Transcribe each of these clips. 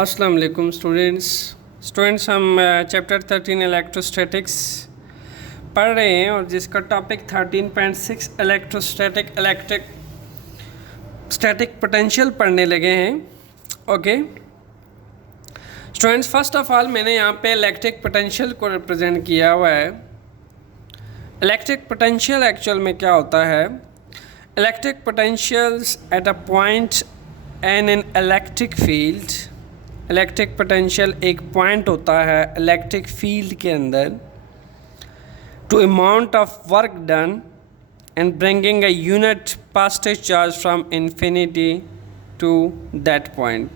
अस्सलाम वालेकुम स्टूडेंट्स हम चैप्टर 13 इलेक्ट्रोस्टैटिक्स पढ़ रहे हैं और जिसका टॉपिक 13.6 इलेक्ट्रिक स्टैटिक पोटेंशियल पढ़ने लगे हैं। Okay students, first of all मैंने यहाँ पे इलेक्ट्रिक पोटेंशियल को रिप्रेजेंट किया हुआ है। इलेक्ट्रिक पोटेंशियल एक्चुअल में क्या होता है? Electric potentials at a point and in electric field. Electric potential एक पॉइंट होता है इलेक्ट्रिक फील्ड के अंदर to amount of work done and bringing a unit positive charge from infinity to that point.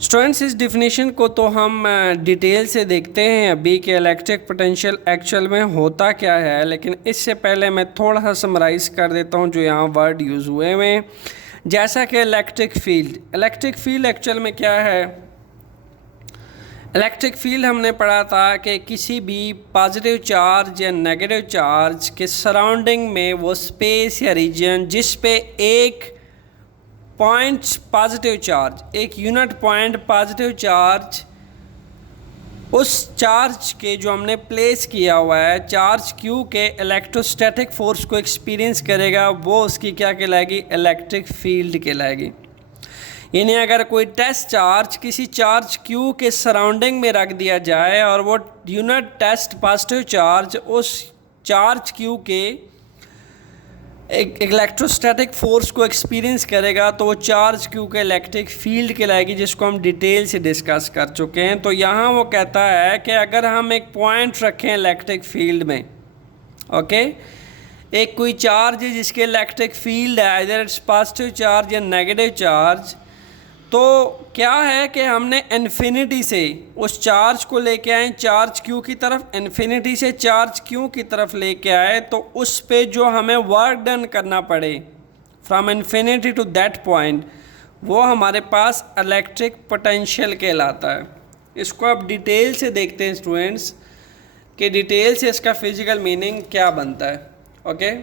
Students, इस definition को तो हम detail से देखते हैं अभी कि इलेक्ट्रिक पोटेंशियल एक्चुअल में होता क्या है, लेकिन इससे पहले मैं थोड़ा सा समराइज़ कर देता हूँ जो यहाँ वर्ड यूज़ हुए हुए हैं। जैसा कि इलेक्ट्रिक फील्ड एक्चुअल में क्या है? इलेक्ट्रिक फील्ड हमने पढ़ा था कि किसी भी पॉजिटिव चार्ज या नेगेटिव चार्ज के सराउंडिंग में वो स्पेस या रीजन जिस पे एक पॉइंट पॉजिटिव चार्ज, एक यूनिट पॉइंट पॉजिटिव चार्ज, उस चार्ज के जो हमने प्लेस किया हुआ है चार्ज क्यू के इलेक्ट्रोस्टैटिक फोर्स को एक्सपीरियंस करेगा, वो उसकी क्या कहलाएगी? इलेक्ट्रिक फील्ड कहलाएगी। यानी अगर कोई टेस्ट चार्ज किसी चार्ज क्यू के सराउंडिंग में रख दिया जाए और वो यूनिट टेस्ट पॉजिटिव चार्ज उस चार्ज क्यू के एक इलेक्ट्रोस्टैटिक फोर्स को एक्सपीरियंस करेगा तो वो चार्ज क्यू के इलेक्ट्रिक फील्ड कहलाएगी, जिसको हम डिटेल से डिस्कस कर चुके हैं। तो यहाँ वो कहता है कि अगर हम एक पॉइंट रखें इलेक्ट्रिक फील्ड में, ओके, एक कोई चार्ज है जिसके इलेक्ट्रिक फील्ड है, इधर इट्स पॉजिटिव चार्ज या नेगेटिव चार्ज, तो क्या है कि हमने इन्फिनिटी से उस चार्ज को लेके आए चार्ज क्यू की तरफ, इन्फिनिटी से चार्ज क्यू की तरफ लेके आए, तो उस पे जो हमें वर्क डन करना पड़े from infinity to that point, वो हमारे पास इलेक्ट्रिक पोटेंशियल कहलाता है। इसको अब डिटेल से देखते हैं स्टूडेंट्स कि डिटेल से इसका फिजिकल मीनिंग क्या बनता है। ओके,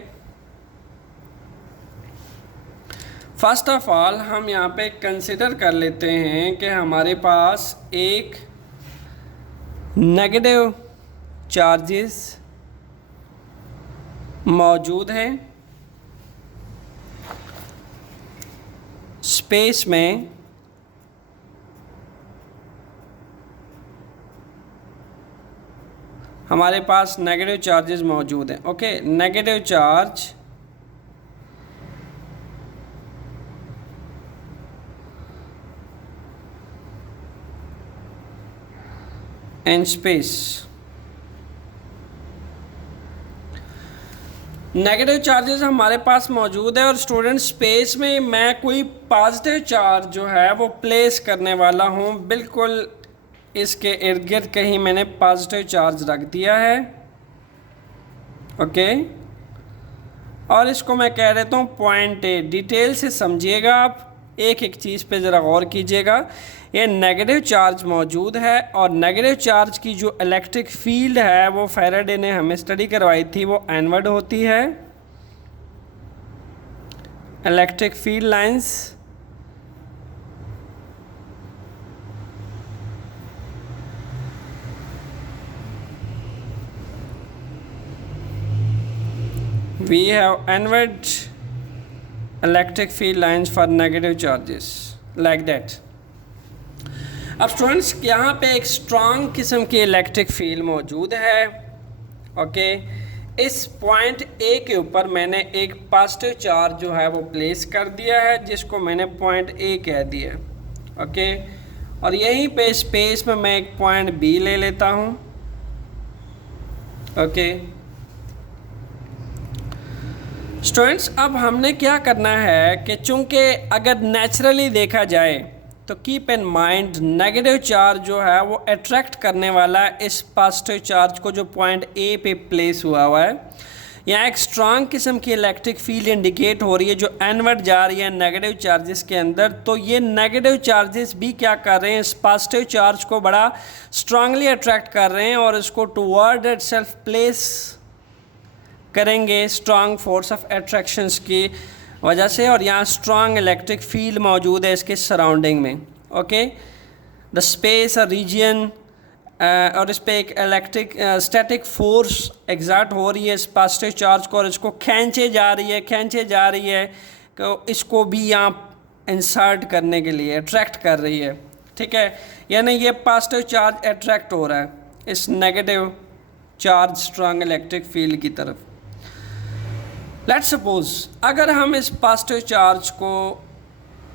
फर्स्ट ऑफ ऑल हम यहाँ पे कंसिडर कर लेते हैं कि हमारे पास एक नेगेटिव चार्जेस मौजूद हैं स्पेस में। हमारे पास नेगेटिव चार्जेस मौजूद हैं। Okay, negative charge and space. Negative charges हमारे पास मौजूद है और स्टूडेंट स्पेस में मैं कोई पॉजिटिव चार्ज जो है वो प्लेस करने वाला हूँ। बिल्कुल इसके इर्द गिर्द कहीं मैंने पॉजिटिव चार्ज रख दिया है। ओके, और इसको मैं कह देता हूँ पॉइंट ए। डिटेल से समझिएगा, आप एक एक चीज़ पे ज़रा गौर कीजिएगा। ये नेगेटिव चार्ज मौजूद है और नेगेटिव चार्ज की जो इलेक्ट्रिक फील्ड है वो फैराडे ने हमें स्टडी करवाई थी, वो एनवर्ड होती है। Electric field lines we have inward electric field lines for negative charges like that। अब स्टूडेंट्स यहाँ पे एक स्ट्रॉन्ग किस्म की इलेक्ट्रिक फील्ड मौजूद है। ओके, इस पॉइंट ए के ऊपर मैंने एक पॉजिटिव चार्ज जो है वो प्लेस कर दिया है, जिसको मैंने पॉइंट ए कह दिया। ओके, और यहीं पे स्पेस में मैं एक पॉइंट बी ले लेता हूँ। ओके स्टूडेंट्स, अब हमने क्या करना है कि चूँकि अगर नेचुरली देखा जाए तो keep in mind negative charge जो है वो अट्रैक्ट करने वाला है इस पॉजिटिव चार्ज को जो पॉइंट ए पे प्लेस हुआ है। यहाँ एक स्ट्रॉन्ग किस्म की इलेक्ट्रिक फील्ड इंडिकेट हो रही है जो एनवर्ड जा रही है नेगेटिव चार्जेस के अंदर। तो ये नेगेटिव चार्जेस भी क्या कर रहे हैं? इस पॉजिटिव चार्ज को बड़ा स्ट्रांगली अट्रैक्ट कर रहे हैं और इसको टुवर्ड इटसेल्फ प्लेस करेंगे स्ट्रॉन्ग फोर्स ऑफ अट्रैक्शंस की वजह से। और यहाँ स्ट्रॉन्ग इलेक्ट्रिक फील्ड मौजूद है इसके सराउंडिंग में। ओके, द स्पेस और रीजन, और इस पर एक इलेक्ट्रिक स्टैटिक फोर्स एग्जर्ट हो रही है इस पॉजिटिव चार्ज को, और इसको खींचे जा रही है तो इसको भी यहाँ इंसर्ट करने के लिए अट्रैक्ट कर रही है, ठीक है। यानी ये पॉजिटिव चार्ज अट्रैक्ट हो रहा है इस negative charge strong electric field की तरफ। लेट्स सपोज अगर हम इस पॉजिटिव चार्ज को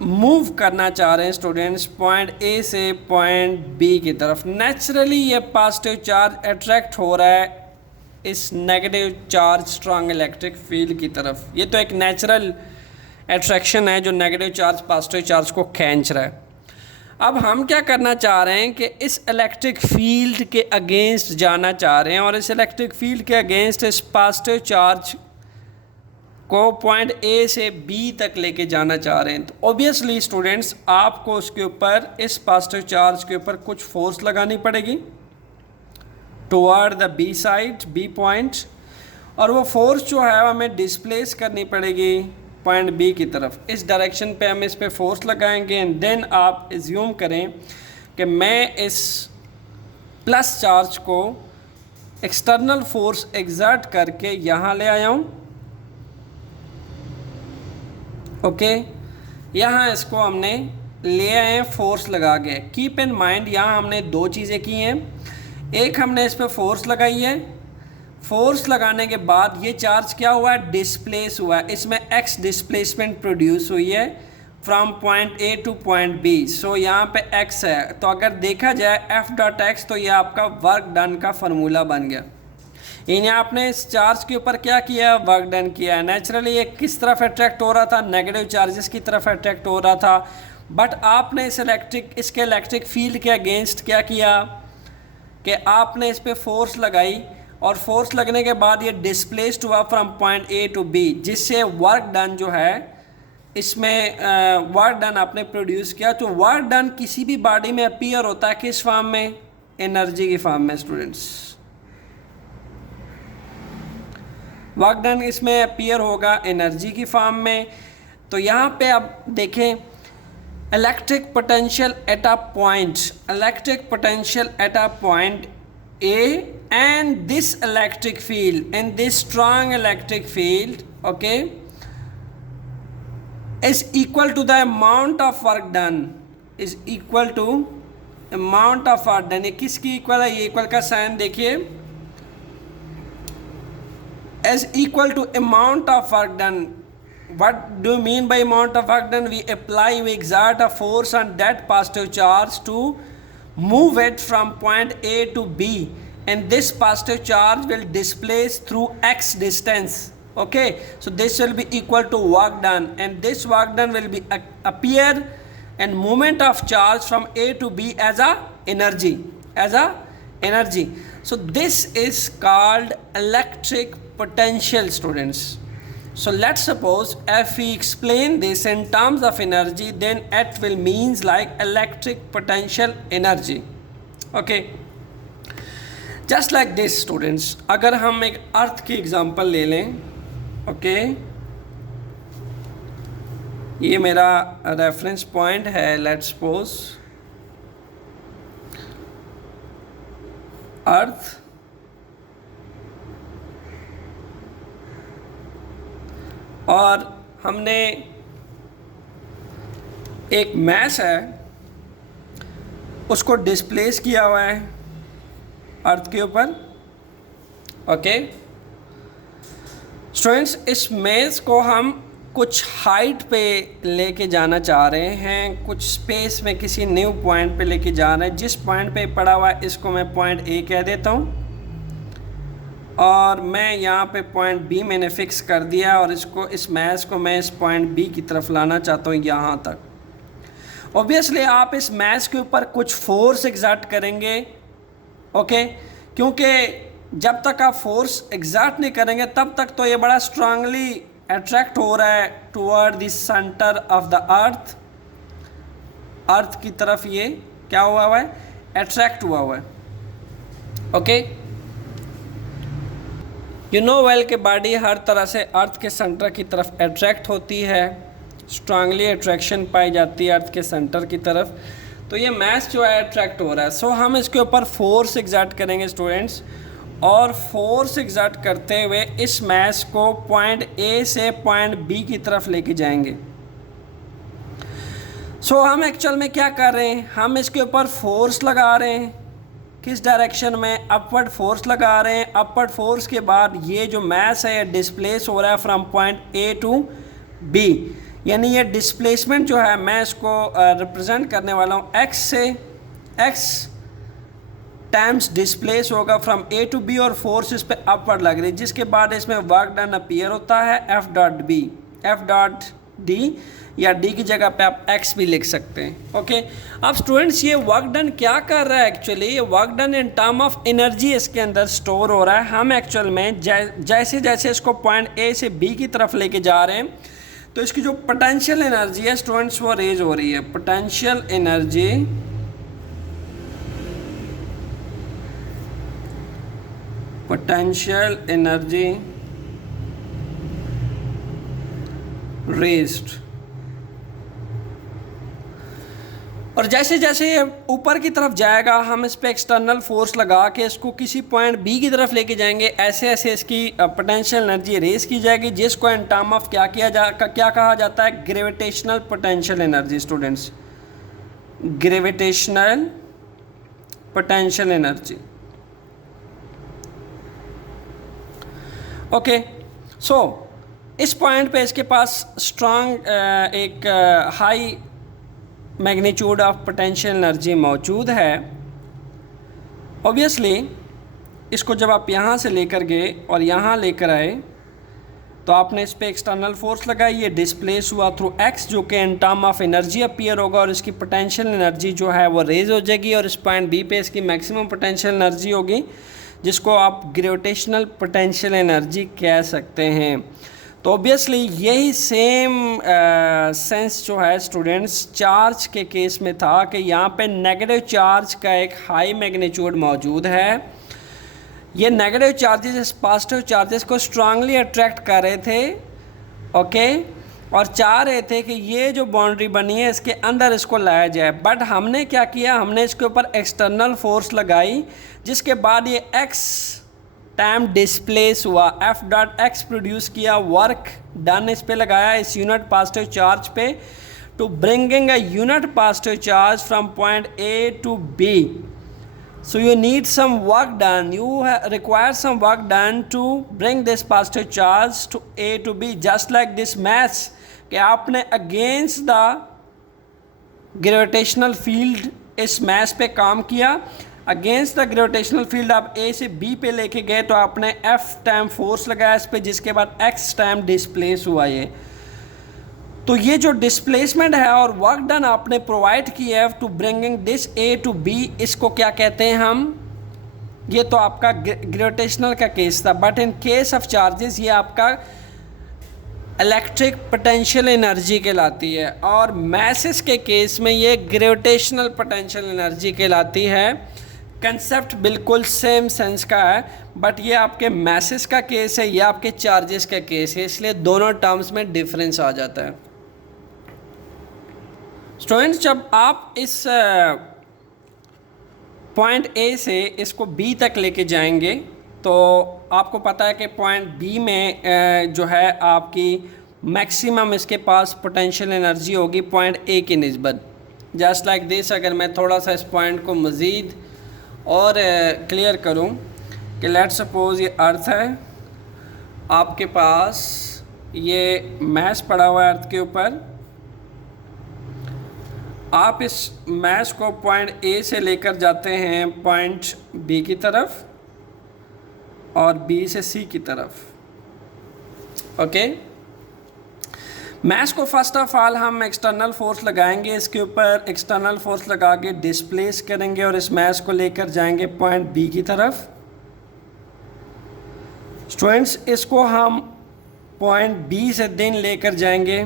मूव करना चाह रहे हैं स्टूडेंट्स पॉइंट ए से पॉइंट बी की तरफ, नेचुरली ये पॉजिटिव चार्ज अट्रैक्ट हो रहा है इस negative charge strong electric field की तरफ। ये तो एक नेचुरल अट्रैक्शन है जो नेगेटिव चार्ज पॉजिटिव चार्ज को खींच रहा है। अब हम क्या करना चाह रहे हैं कि इस इलेक्ट्रिक फील्ड के अगेंस्ट जाना चाह रहे हैं, और इस इलेक्ट्रिक फील्ड के अगेंस्ट इस पॉजिटिव चार्ज को पॉइंट ए से बी तक लेके जाना चाह रहे हैं। तो ऑब्वियसली स्टूडेंट्स आपको उसके ऊपर, इस पॉजिटिव चार्ज के ऊपर कुछ फोर्स लगानी पड़ेगी toward the B side, B point, और वो फोर्स जो है हमें डिस्प्लेस करनी पड़ेगी पॉइंट बी की तरफ। इस डायरेक्शन पे हम इस पे फोर्स लगाएंगे एंड देन आप एज्यूम करें कि मैं इस प्लस चार्ज को एक्सटर्नल फोर्स एग्जर्ट करके यहाँ ले आया हूँ, ओके। यहाँ इसको हमने ले आए हैं फोर्स लगा के। कीप इन माइंड यहाँ हमने दो चीज़ें की हैं, एक हमने इस पे फोर्स लगाई है, फोर्स लगाने के बाद ये चार्ज क्या हुआ है, डिस्प्लेस हुआ है, इसमें एक्स डिस्प्लेसमेंट प्रोड्यूस हुई है from point A to point B. So यहाँ पे एक्स है, तो अगर देखा जाए एफ डॉट एक्स, तो ये आपका वर्क डन का फार्मूला बन गया। यानी आपने इस चार्ज के ऊपर क्या किया, वर्क डन किया है। नेचुरली ये किस तरफ अट्रैक्ट हो रहा था, नेगेटिव चार्जेस की तरफ अट्रैक्ट हो रहा था, बट आपने इसके इलेक्ट्रिक फील्ड के अगेंस्ट क्या किया कि आपने इस पर फोर्स लगाई, और फोर्स लगने के बाद ये डिस्प्लेस्ड हुआ from point A to B, जिससे वर्क डन जो है इसमें वर्क डन आपने प्रोड्यूस किया। तो वर्क डन किसी भी बॉडी में अपीयर होता है किस फॉर्म में, एनर्जी की फॉर्म में स्टूडेंट्स। वर्क डन इसमें अपीयर होगा एनर्जी की फॉर्म में। तो यहाँ पे अब देखें electric potential at a point, electric potential at a point A and this electric field, and this strong electric field, okay, is equal to the amount of work done, is equal to amount of work done। ये किसकी equal है, ये equal का sign देखिए, is equal to amount of work done। What do you mean by amount of work done? We apply, we exert a force on that positive charge to move it from point A to B, and this positive charge will displace through x distance, okay। So this will be equal to work done, and this work done will be appear and movement of charge from A to B as a energy, So this is called electric potential, students। So let's suppose if we explain this in terms of energy, then it will means like electric potential energy, okay। Just like this students, अगर हम एक अर्थ की example ले लें, okay, ये मेरा reference point है, let's suppose अर्थ, और हमने एक मैस है उसको डिस्प्लेस किया हुआ है अर्थ के ऊपर, ओके। स्टूडेंट्स इस मैस को हम कुछ हाइट पे लेके जाना चाह रहे हैं, कुछ स्पेस में किसी न्यू पॉइंट पे लेके जा रहे हैं। जिस पॉइंट पे पड़ा हुआ है इसको मैं पॉइंट ए कह देता हूँ, और मैं यहाँ पे पॉइंट बी मैंने फ़िक्स कर दिया, और इसको, इस मैस को मैं इस पॉइंट बी की तरफ लाना चाहता हूँ यहाँ तक। ऑब्वियसली आप इस मैस के ऊपर कुछ फोर्स एग्जर्ट करेंगे, ओके, क्योंकि जब तक आप फोर्स एग्जर्ट नहीं करेंगे तब तक तो ये बड़ा स्ट्रांगली अट्रैक्ट हो रहा है toward the centre of the earth, earth की तरफ ये क्या हुआ है, अट्रैक्ट हुआ है, ओके। यू नो वेल कि बॉडी हर तरह से अर्थ के सेंटर की तरफ अट्रैक्ट होती है, स्ट्रांगली अट्रैक्शन पाई जाती है अर्थ के सेंटर की तरफ। तो ये मास जो है अट्रैक्ट हो रहा है। सो हम इसके ऊपर फोर्स एग्जर्ट करेंगे स्टूडेंट्स, और फोर्स एग्जर्ट करते हुए इस मास को पॉइंट ए से पॉइंट बी की तरफ लेके जाएंगे। सो हम एक्चुअल में क्या कर रहे हैं, हम इसके ऊपर फोर्स लगा रहे हैं, किस डायरेक्शन में, अपवर्ड फोर्स लगा रहे हैं। अपवर्ड फोर्स के बाद ये जो मास है डिस्प्लेस हो रहा है from point A to B, यानी ये डिस्प्लेसमेंट जो है मैं इसको रिप्रेजेंट करने वाला हूँ एक्स से, एक्स टाइम्स डिस्प्लेस होगा फ्रॉम ए टू बी, और फोर्स इस पे अपवर्ड लग रही है, जिसके बाद इसमें वर्क डन अपीयर होता है F dot B, F dot D, या डी की जगह पे आप एक्स भी लिख सकते हैं। ओके, अब स्टूडेंट्स ये वर्क डन क्या कर रहा है, एक्चुअली ये work done in term of energy इसके अंदर स्टोर हो रहा है। हम एक्चुअल में जैसे जैसे इसको पॉइंट ए से बी की तरफ लेके जा रहे हैं, तो इसकी जो पोटेंशियल एनर्जी है स्टूडेंट्स वो रेज हो रही है। पोटेंशियल एनर्जी रेज्ड, और जैसे जैसे ये ऊपर की तरफ जाएगा हम इस पे एक्सटर्नल फोर्स लगा के इसको किसी पॉइंट बी की तरफ लेके जाएंगे, ऐसे ऐसे इसकी पोटेंशियल एनर्जी रेज की जाएगी, जिसको इन टर्म ऑफ क्या कहा जाता है, gravitational potential energy. Students, gravitational potential energy. Okay, so इस पॉइंट पे इसके पास स्ट्रॉन्ग एक high magnitude of potential energy मौजूद है। ऑब्वियसली इसको जब आप यहाँ से लेकर गए और यहाँ लेकर आए तो आपने इस पे एक्सटर्नल फोर्स लगाई, ये डिस्प्लेस हुआ थ्रू एक्स, जो कि in term of energy appear होगा, और इसकी पोटेंशियल एनर्जी जो है वो रेज हो जाएगी, और इस पॉइंट बी पे इसकी मैक्सिमम पोटेंशियल एनर्जी होगी, जिसको आप ग्रेविटेशनल पोटेंशियल एनर्जी कह सकते हैं। तो ऑब्वियसली यही सेम सेंस जो है स्टूडेंट्स चार्ज के केस में था कि यहाँ पे नेगेटिव चार्ज का एक हाई मैग्नीट्यूड मौजूद है। ये नेगेटिव चार्जेस इस पॉजिटिव चार्जेस को स्ट्रांगली अट्रैक्ट कर रहे थे, ओके, और चाह रहे थे कि ये जो बाउंड्री बनी है इसके अंदर इसको लाया जाए। बट हमने क्या किया, हमने इसके ऊपर एक्सटर्नल फोर्स लगाई, जिसके बाद ये एक्स टाइम डिस्प्लेस हुआ, एफ डॉट एक्स प्रोड्यूस किया, वर्क डन इस पे लगाया इस यूनिट पॉजिटिव चार्ज पे, to bringing a unit positive charge from point A to B. So you need some work done, you require some work done to bring this positive charge to A to B, just like this mass कि आपने against the gravitational field इस mass पे काम किया, against the gravitational field आप A से B पे लेके गए, तो आपने F टाइम फोर्स लगाया इस पे, जिसके बाद X टाइम डिस्प्लेस हुआ ये। तो ये जो डिस्प्लेसमेंट है और वर्क डन आपने प्रोवाइड किया है to bringing this A to B, इसको क्या कहते हैं हम, ये तो आपका ग्रेविटेशनल का केस था। But in case of charges ये आपका इलेक्ट्रिक पोटेंशियल एनर्जी कहलाती है, और मैसेस के केस में ये ग्रेविटेशनल पोटेंशियल एनर्जी कहलाती है। कंसेप्ट बिल्कुल सेम सेंस का है, बट ये आपके मैसेस का केस है, ये आपके चार्जेस का केस है, इसलिए दोनों टर्म्स में डिफरेंस आ जाता है। स्टूडेंट्स, जब आप इस पॉइंट ए से इसको बी तक लेके जाएंगे, तो आपको पता है कि पॉइंट बी में जो है आपकी मैक्सिमम इसके पास पोटेंशियल एनर्जी होगी पॉइंट ए की निस्बत। जस्ट लाइक दिस, अगर मैं थोड़ा सा इस पॉइंट को मज़ीद और क्लियर करूं कि लेट सपोज ये अर्थ है, आपके पास ये मैस पड़ा हुआ है अर्थ के ऊपर, आप इस मैस को पॉइंट ए से लेकर जाते हैं पॉइंट बी की तरफ और बी से सी की तरफ, ओके। मैस को फर्स्ट ऑफ ऑल हम एक्सटर्नल फोर्स लगाएंगे, इसके ऊपर एक्सटर्नल फोर्स लगा के डिस्प्लेस करेंगे और इस मैस को लेकर जाएंगे पॉइंट बी की तरफ। स्टूडेंट्स, इसको हम पॉइंट बी से देन लेकर जाएंगे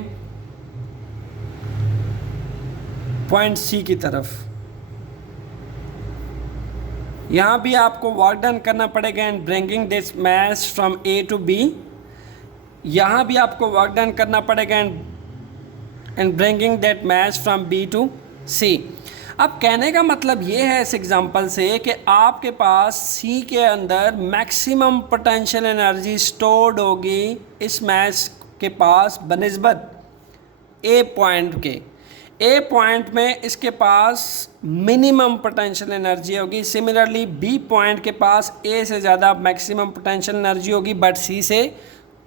पॉइंट सी की तरफ। यहाँ भी आपको वर्क डन करना पड़ेगा in bringing this mass from A to B. यहाँ भी आपको वर्क डन करना पड़ेगा in bringing that mass from B to C. अब कहने का मतलब ये है इस एग्जांपल से कि आपके पास सी के अंदर मैक्सिमम पोटेंशियल एनर्जी स्टोर्ड होगी इस मैच के पास बनिस्बत ए पॉइंट के। ए पॉइंट में इसके पास मिनिमम पोटेंशियल एनर्जी होगी। सिमिलरली बी पॉइंट के पास ए से ज़्यादा मैक्सिमम पोटेंशियल एनर्जी होगी बट सी से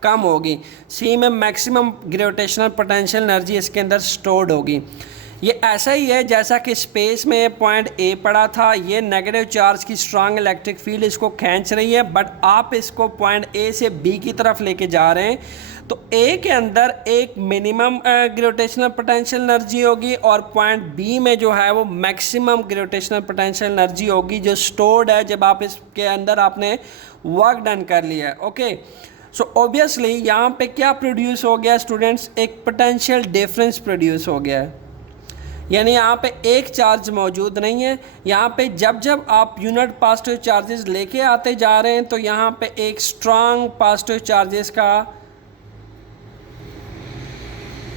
कम होगी। सी में मैक्सिमम ग्रेविटेशनल पोटेंशियल एनर्जी इसके अंदर स्टोर्ड होगी। ये ऐसा ही है जैसा कि स्पेस में पॉइंट ए पड़ा था, ये नेगेटिव चार्ज की स्ट्रांग इलेक्ट्रिक फील्ड इसको खींच रही है, बट आप इसको पॉइंट ए से बी की तरफ लेके जा रहे हैं तो ए के अंदर एक मिनिमम ग्रेविटेशनल पोटेंशियल एनर्जी होगी और पॉइंट बी में जो है वो मैक्सिमम ग्रेविटेशनल पोटेंशियल एनर्जी होगी जो स्टोर्ड है जब आप इसके अंदर आपने वर्क डन कर लिया है। ओके, सो ऑब्वियसली यहाँ पे क्या प्रोड्यूस हो गया स्टूडेंट्स, एक पोटेंशियल डिफरेंस प्रोड्यूस हो गया है। यानी यहाँ पे एक चार्ज मौजूद नहीं है, यहाँ पे जब जब आप यूनिट पॉजिटिव चार्जेस लेके आते जा रहे हैं तो यहाँ पे एक स्ट्रांग पॉजिटिव चार्जेस का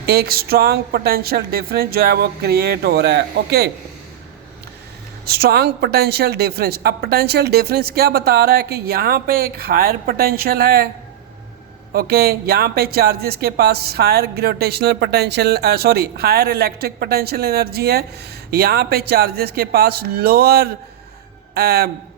एक स्ट्रांग पोटेंशियल डिफरेंस जो है वो क्रिएट हो रहा है। Okay, strong potential difference. अब पोटेंशियल डिफरेंस क्या बता रहा है कि यहाँ पे एक हायर पोटेंशियल है। ओके, यहाँ पे चार्जेस के पास higher gravitational potential higher electric potential energy है, यहाँ पे चार्जेस के पास लोअर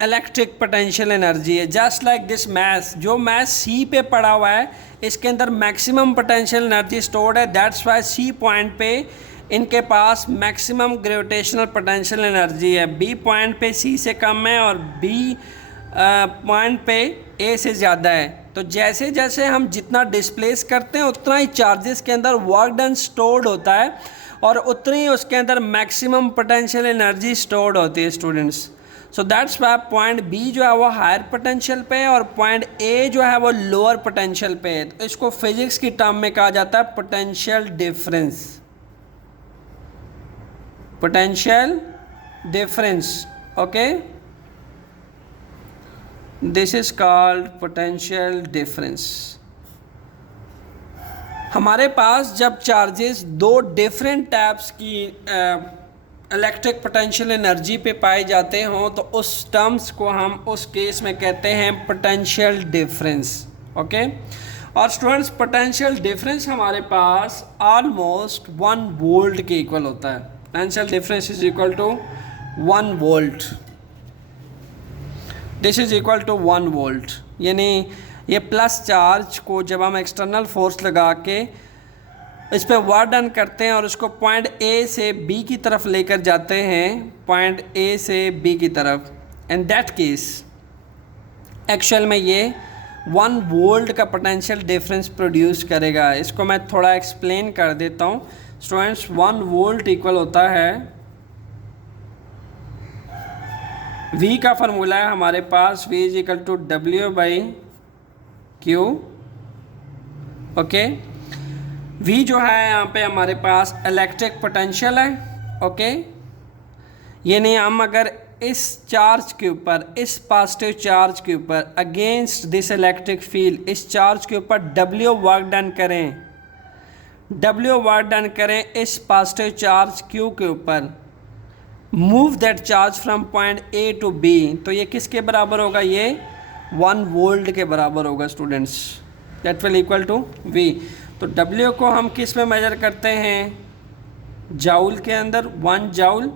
इलेक्ट्रिक पोटेंशियल एनर्जी है। जस्ट लाइक दिस मैथ, जो मैथ सी पे पड़ा हुआ है इसके अंदर मैक्सिमम पोटेंशियल एनर्जी स्टोर्ड है, दैट्स वाई सी पॉइंट पे इनके पास मैक्सिमम ग्रेविटेशनल पोटेंशियल एनर्जी है। बी पॉइंट पे सी से कम है और बी पॉइंट पे ए से ज़्यादा है। तो जैसे जैसे हम जितना डिस्प्लेस करते हैं उतना ही चार्जेस के अंदर वर्क डन स्टोर्ड होता है और उतनी ही उसके अंदर मैक्सिमम पोटेंशियल एनर्जी स्टोर्ड होती है students. So that's why point B जो है वो हायर पोटेंशियल पे है और पॉइंट ए जो है वो लोअर पोटेंशियल पे है। तो इसको फिजिक्स की टर्म में कहा जाता है potential difference. Potential difference, okay, this is called potential difference. हमारे पास जब चार्जेस दो डिफरेंट टाइप्स की इलेक्ट्रिक पोटेंशियल एनर्जी पे पाए जाते हों तो उस टर्म्स को हम उस केस में कहते हैं पोटेंशियल डिफरेंस। ओके, और स्टूडेंट्स पोटेंशियल डिफरेंस हमारे पास ऑलमोस्ट 1 वोल्ट के इक्वल होता है। Potential difference is equal to 1 volt. This is equal to 1 volt. यानी ये प्लस चार्ज को जब हम एक्सटर्नल फोर्स लगा के इस पर वर्क डन करते हैं और उसको पॉइंट ए से बी की तरफ लेकर जाते हैं, पॉइंट ए से बी की तरफ, इन दैट केस एक्चुअल में ये 1 वोल्ट का पोटेंशियल डिफरेंस प्रोड्यूस करेगा। इसको मैं थोड़ा एक्सप्लेन कर देता हूँ स्टूडेंट्स। 1 वोल्ट इक्वल होता है, V का फार्मूला है हमारे पास, V is equal to W/Q। Okay, V जो है यहाँ पे हमारे पास इलेक्ट्रिक पोटेंशियल है। ओके, यानी हम अगर इस चार्ज के ऊपर, इस पॉजिटिव चार्ज के ऊपर अगेंस्ट दिस इलेक्ट्रिक फील्ड, इस चार्ज के ऊपर W वर्क डन करें, W वर्क डन करें इस पॉजिटिव चार्ज Q के ऊपर, move that charge from point A to B, तो ये किसके बराबर होगा, ये 1 वोल्ट के बराबर होगा students. That will equal to V। तो W को हम किस में मेजर करते हैं, जाउल के अंदर, 1 जाउल।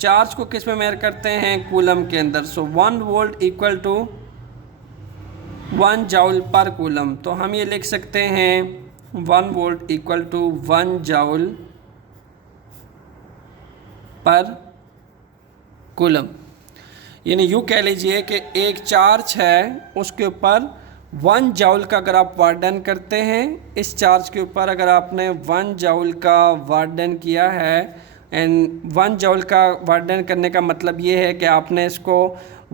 चार्ज को किस में मेजर करते हैं, कूलम के अंदर। So 1 volt equal to 1 joule per coulomb. तो हम ये लिख सकते हैं 1 volt equal to 1 joule per coulomb. यानी यूँ कह लीजिए कि एक चार्ज है उसके ऊपर 1 जाउल का अगर आप वर्क डन करते हैं, इस चार्ज के ऊपर अगर आपने 1 जाउल का वर्क डन किया है, एंड 1 जाउल का वर्क डन करने का मतलब ये है कि आपने इसको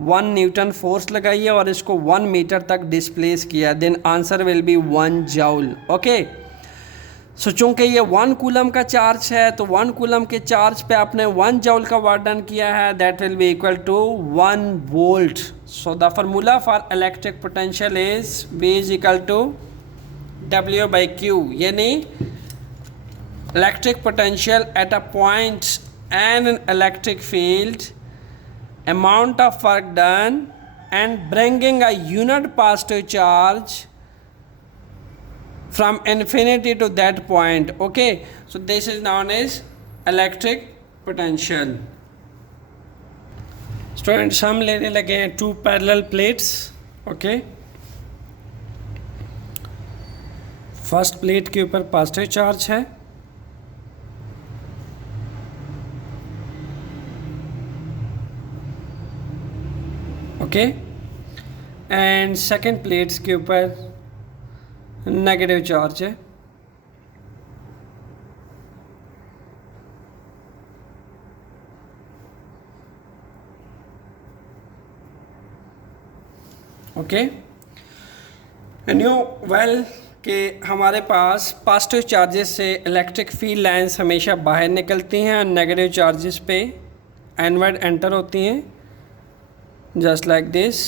1 न्यूटन फोर्स लगाई है और इसको 1 मीटर तक डिस्प्लेस किया, then answer will be 1 joule. Okay, so चूँकि ये 1 कूलम का चार्ज है तो 1 कूलम के चार्ज पे आपने 1 जाउल का वर्क डन किया है, that will be equal to 1 volt. So the formula for electric potential is V is equal to W/Q। यानी electric potential at a point and an electric field, amount of work done, and bringing a unit positive charge from infinity to that point. Okay, so this is known as electric potential. Students हम लेने लगे हैं two parallel plates. Okay, first plate के ऊपर positive charge है, okay, and second plates के ऊपर negative charge है. ओके, न्यू वेल कि हमारे पास पॉजिटिव चार्जेस से इलेक्ट्रिक फील्ड लाइंस हमेशा बाहर निकलती हैं और नेगेटिव चार्जेस पे इनवर्ड एंटर होती हैं, जस्ट लाइक दिस.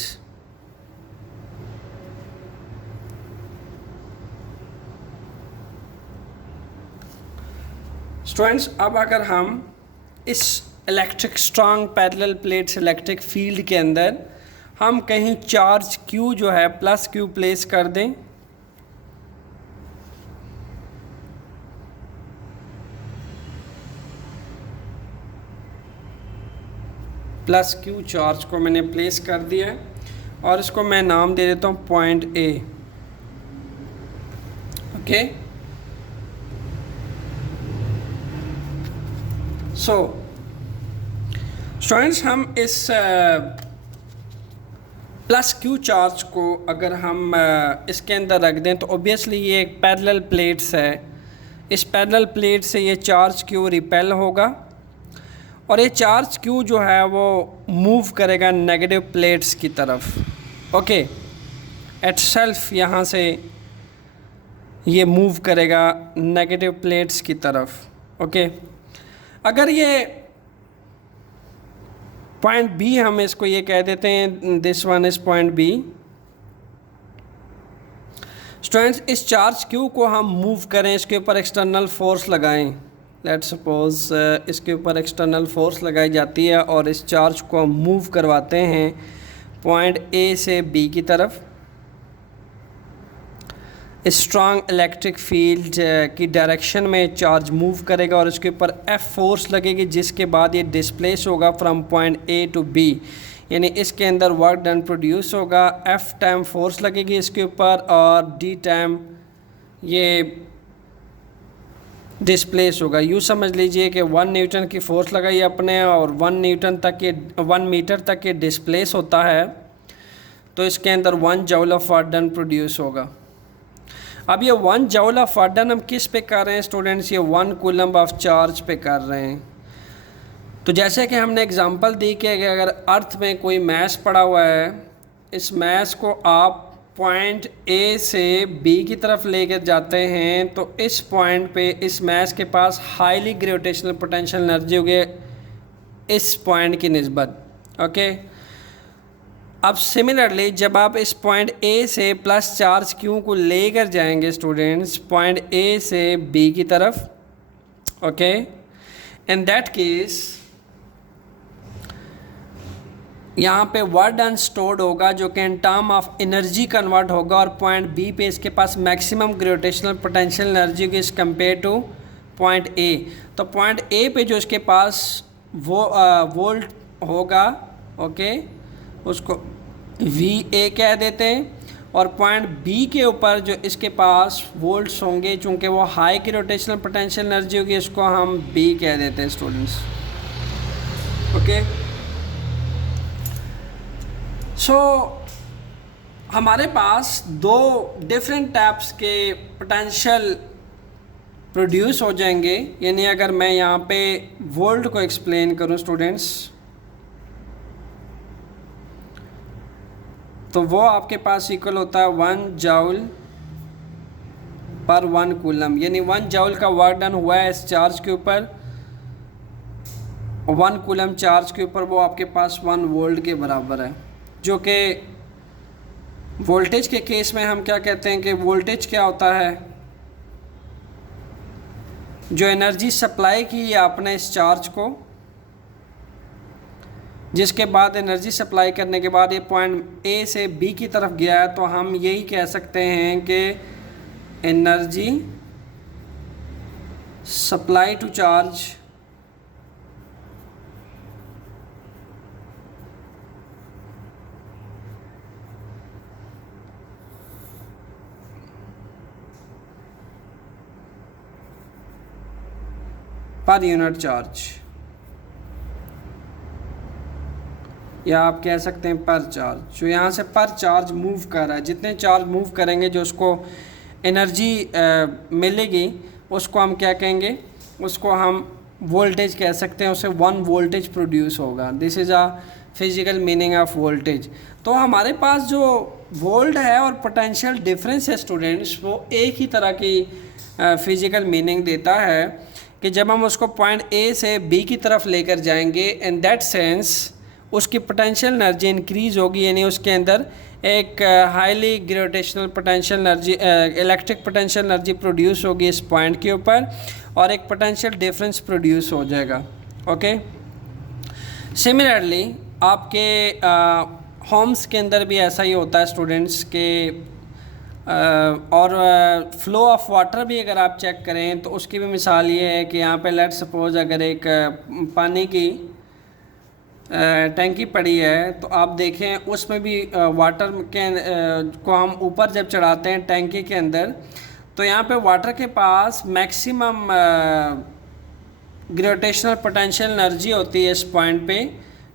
स्टूडेंट्स, अब अगर हम इस electric strong parallel plates electric field के अंदर हम कहीं चार्ज Q जो है प्लस Q प्लेस कर दें, प्लस Q चार्ज को मैंने प्लेस कर दिया है और इसको मैं नाम दे देता हूँ point A. Okay, so students, हम इस प्लस Q चार्ज को अगर हम इसके अंदर रख दें तो ऑब्वियसली ये एक पैरेलल प्लेट्स है. इस पैरेलल प्लेट से ये चार्ज Q रिपेल होगा और ये चार्ज Q जो है वो मूव करेगा नेगेटिव प्लेट्स की तरफ. ओके, एट सेल्फ यहाँ से ये मूव करेगा नेगेटिव प्लेट्स की तरफ. ओके, अगर ये पॉइंट बी हम इसको ये कह देते हैं, this one is point B. Students, इस चार्ज Q को हम मूव करें, इसके ऊपर एक्सटर्नल फोर्स लगाएं. लेट्स सपोज इसके ऊपर एक्सटर्नल फोर्स लगाई जाती है और इस चार्ज को हम मूव करवाते हैं पॉइंट A से B की तरफ. स्ट्रॉन्ग इलेक्ट्रिक फील्ड की डायरेक्शन में चार्ज मूव करेगा और इसके ऊपर F फोर्स लगेगी, जिसके बाद ये डिस्प्लेस होगा from point A to B. यानी इसके अंदर वर्क डन प्रोड्यूस होगा. F टाइम फोर्स लगेगी इसके ऊपर और D टाइम ये डिस्प्लेस होगा. यूँ समझ लीजिए कि 1 न्यूटन की फोर्स लगाई अपने और 1 मीटर तक ये डिस्प्लेस होता है, तो इसके अंदर 1 joule of work done produce होगा. अब ये 1 जूल ऑफ वर्क डन हम किस पे कर रहे हैं स्टूडेंट्स? ये 1 कूलम्ब ऑफ चार्ज पे कर रहे हैं. तो जैसे कि हमने एग्जांपल दी कि अगर अर्थ में कोई मैस पड़ा हुआ है, इस मैस को आप पॉइंट A से B की तरफ लेकर जाते हैं, तो इस पॉइंट पे इस मैस के पास हाईली ग्रेविटेशनल पोटेंशियल एनर्जी होगी इस पॉइंट की निस्बत. ओके, अब सिमिलरली जब आप इस पॉइंट A से प्लस चार्ज Q को लेकर जाएंगे स्टूडेंट्स पॉइंट A से B की तरफ, ओके, इन दैट केस यहाँ पे वर्क डन स्टोर्ड होगा जो कि in term of energy convert होगा और पॉइंट B पे इसके पास मैक्सिमम ग्रेविटेशनल पोटेंशियल एनर्जी होगी as compare two point A. तो पॉइंट A पे जो इसके पास वो वोल्ट होगा, ओके, उसको VA कह देते हैं और पॉइंट B के ऊपर जो इसके पास वोल्ट्स होंगे चूँकि वो हाई की रोटेशनल पोटेंशियल एनर्जी होगी, इसको हम B कह देते हैं स्टूडेंट्स. ओके, सो हमारे पास 2 डिफरेंट टाइप्स के पोटेंशियल प्रोड्यूस हो जाएंगे. यानी अगर मैं यहाँ पे वोल्ट को एक्सप्लेन करूँ स्टूडेंट्स, तो वो आपके पास इक्वल होता है 1 जूल पर 1 कूलम. यानी 1 जूल का वर्क डन हुआ है इस चार्ज के ऊपर, 1 कूलम चार्ज के ऊपर, वो आपके पास 1 वोल्ट के बराबर है. जो कि वोल्टेज के केस में हम क्या कहते हैं कि वोल्टेज क्या होता है? जो एनर्जी सप्लाई की आपने इस चार्ज को, जिसके बाद एनर्जी सप्लाई करने के बाद ये पॉइंट ए से बी की तरफ गया है, तो हम यही कह सकते हैं कि energy supply to charge per unit charge, या आप कह सकते हैं पर चार्ज, जो यहाँ से पर चार्ज मूव कर रहा है, जितने चार्ज मूव करेंगे जो उसको एनर्जी मिलेगी उसको हम क्या कहेंगे, उसको हम वोल्टेज कह सकते हैं, उससे 1 वोल्टेज प्रोड्यूस होगा। This is a physical meaning of voltage. तो हमारे पास जो वोल्ट है और पोटेंशियल डिफरेंस है स्टूडेंट्स, वो एक ही तरह की फिजिकल मीनिंग देता है कि जब हम उसको पॉइंट ए से बी की तरफ लेकर जाएंगे, इन दैट सेंस उसकी पोटेंशियल एनर्जी इंक्रीज़ होगी, यानी उसके अंदर एक highly gravitational potential energy, electric potential energy produce होगी इस पॉइंट के ऊपर, और एक पोटेंशियल डिफरेंस प्रोड्यूस हो जाएगा। ओके, सिमिलरली आपके होम्स के अंदर भी ऐसा ही होता है स्टूडेंट्स के, और फ्लो ऑफ वाटर भी अगर आप चेक करें तो उसकी भी मिसाल ये है कि यहाँ पे लेट सपोज अगर एक पानी की टैंकी पड़ी है, तो आप देखें उसमें भी वाटर के को हम ऊपर जब चढ़ाते हैं टैंकी के अंदर, तो यहाँ पे वाटर के पास मैक्सिमम ग्रेविटेशनल पोटेंशियल एनर्जी होती है इस पॉइंट पे।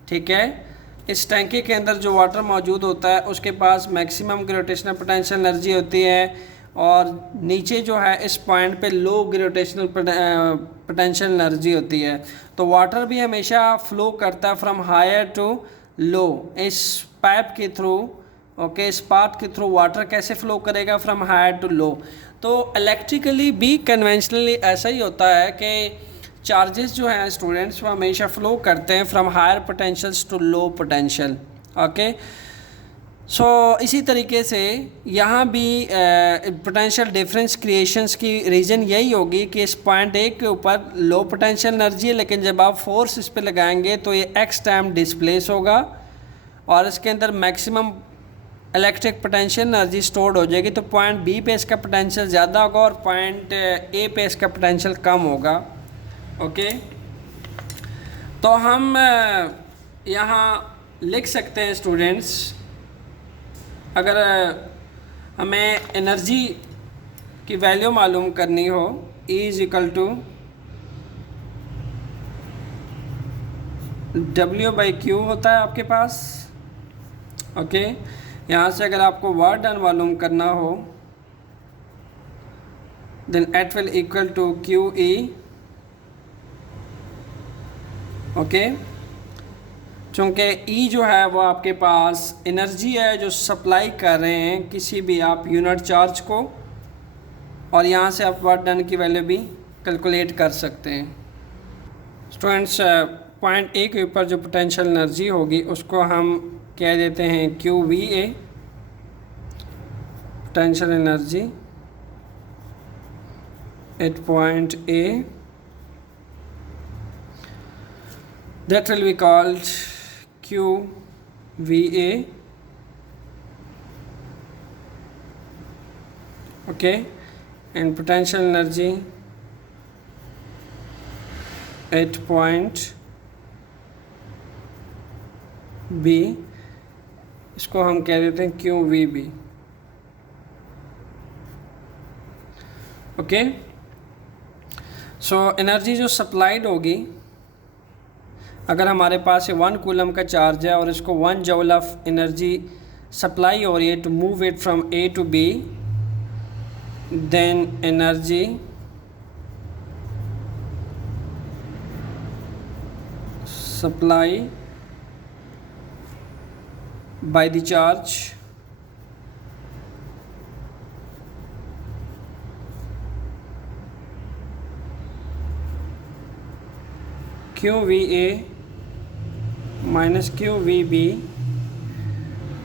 ठीक है, इस टैंकी के अंदर जो वाटर मौजूद होता है उसके पास मैक्सिमम ग्रेविटेशनल पोटेंशियल एनर्जी होती है, और नीचे जो है इस पॉइंट पे लो ग्रेविटेशनल पोटेंशियल एनर्जी होती है। तो वाटर भी हमेशा फ्लो करता है फ्रॉम हायर टू लो इस पाइप के थ्रू। ओके, इस पाथ के थ्रू वाटर कैसे फ्लो करेगा, फ्रॉम हायर टू लो। तो इलेक्ट्रिकली भी कन्वेंशनली ऐसा ही होता है कि चार्जेस जो हैं स्टूडेंट्स वो हमेशा फ्लो करते हैं from higher potentials to low potential. Okay, so इसी तरीके से यहाँ भी पोटेंशियल डिफरेंस क्रिएशंस की रीज़न यही होगी कि इस पॉइंट ए के ऊपर लो पोटेंशियल एनर्जी है, लेकिन जब आप फोर्स इस पे लगाएंगे तो ये एक्स टाइम डिस्प्लेस होगा और इसके अंदर maximum electric potential energy stored हो जाएगी। तो पॉइंट बी पे इसका पोटेंशियल ज़्यादा होगा और पॉइंट ए पे इसका पोटेंशियल कम होगा। ओके, तो हम यहाँ लिख सकते हैं स्टूडेंट्स, अगर हमें एनर्जी की वैल्यू मालूम करनी हो, E is equal to W/Q होता है आपके पास। ओके, यहाँ से अगर आपको वर्क डन मालूम करना हो, then it will equal to QE। Okay, चूँकि E जो है वो आपके पास एनर्जी है जो सप्लाई कर रहे हैं किसी भी आप यूनिट चार्ज को, और यहाँ से आप वर्क डन की वैल्यू भी कैलकुलेट कर सकते हैं। स्टूडेंट्स, पॉइंट ए के ऊपर जो पोटेंशियल एनर्जी होगी उसको हम कह देते हैं QVA, potential energy at point A, that will be called QVA. Okay, and potential energy at point B, इसको हम कह देते हैं QVB. ओके, सो एनर्जी जो सप्लाइड होगी, अगर हमारे पास 1 कूलम का चार्ज है और इसको 1 जूल ऑफ एनर्जी सप्लाई हो रही है to move it from A to B, then energy supply by the charge QVA minus QVB,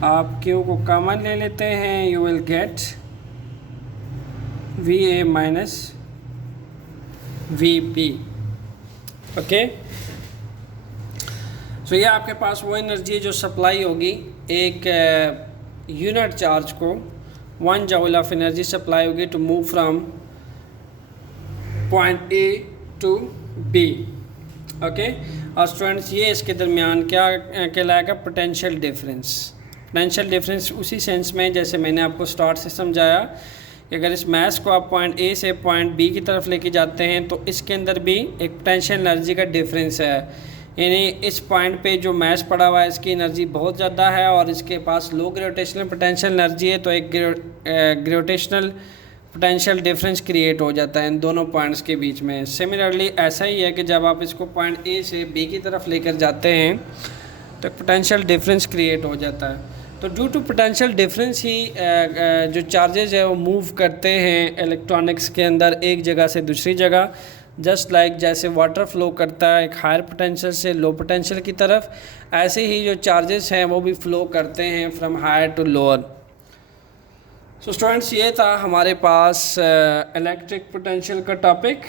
आप Q को कॉमन ले लेते हैं, you will get VA minus VB। Okay, so ये आपके पास वो एनर्जी है जो सप्लाई होगी एक यूनिट चार्ज को, 1 जूल ऑफ एनर्जी सप्लाई होगी to move from point A to B. Okay, और स्टूडेंट्स ये इसके दरमियान क्या कहलाएगा, पोटेंशियल डिफरेंस। पोटेंशियल डिफरेंस उसी सेंस में जैसे मैंने आपको स्टार्ट से समझाया कि अगर इस मैस को आप पॉइंट ए से पॉइंट बी की तरफ लेके जाते हैं तो इसके अंदर भी एक पोटेंशियल एनर्जी का डिफरेंस है, यानी इस पॉइंट पे जो मैस पड़ा हुआ है इसकी एनर्जी बहुत ज़्यादा है और इसके पास लो ग्रेविटेशनल पोटेंशियल एनर्जी है, तो एक ग्रेविटेशनल पोटेंशियल डिफरेंस क्रिएट हो जाता है इन दोनों पॉइंट्स के बीच में। सिमिलरली ऐसा ही है कि जब आप इसको पॉइंट ए से बी की तरफ लेकर जाते हैं तो पोटेंशियल डिफरेंस क्रिएट हो जाता है। तो ड्यू टू पोटेंशियल डिफरेंस ही जो चार्जेस है वो मूव करते हैं इलेक्ट्रॉनिक्स के अंदर एक जगह से दूसरी जगह, जस्ट लाइक जैसे वाटर फ्लो करता है एक हायर पोटेंशियल से लो पोटेंशियल की तरफ, ऐसे ही जो चार्जेस हैं वो भी फ्लो करते हैं from higher to lower. So students ये था हमारे पास इलेक्ट्रिक पोटेंशियल का टॉपिक।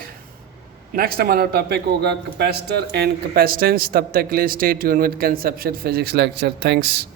नेक्स्ट हमारा टॉपिक होगा कैपेसिटर एंड कैपेसिटेंस। तब तक के लिए stay tune with conception physics lecture. Thanks.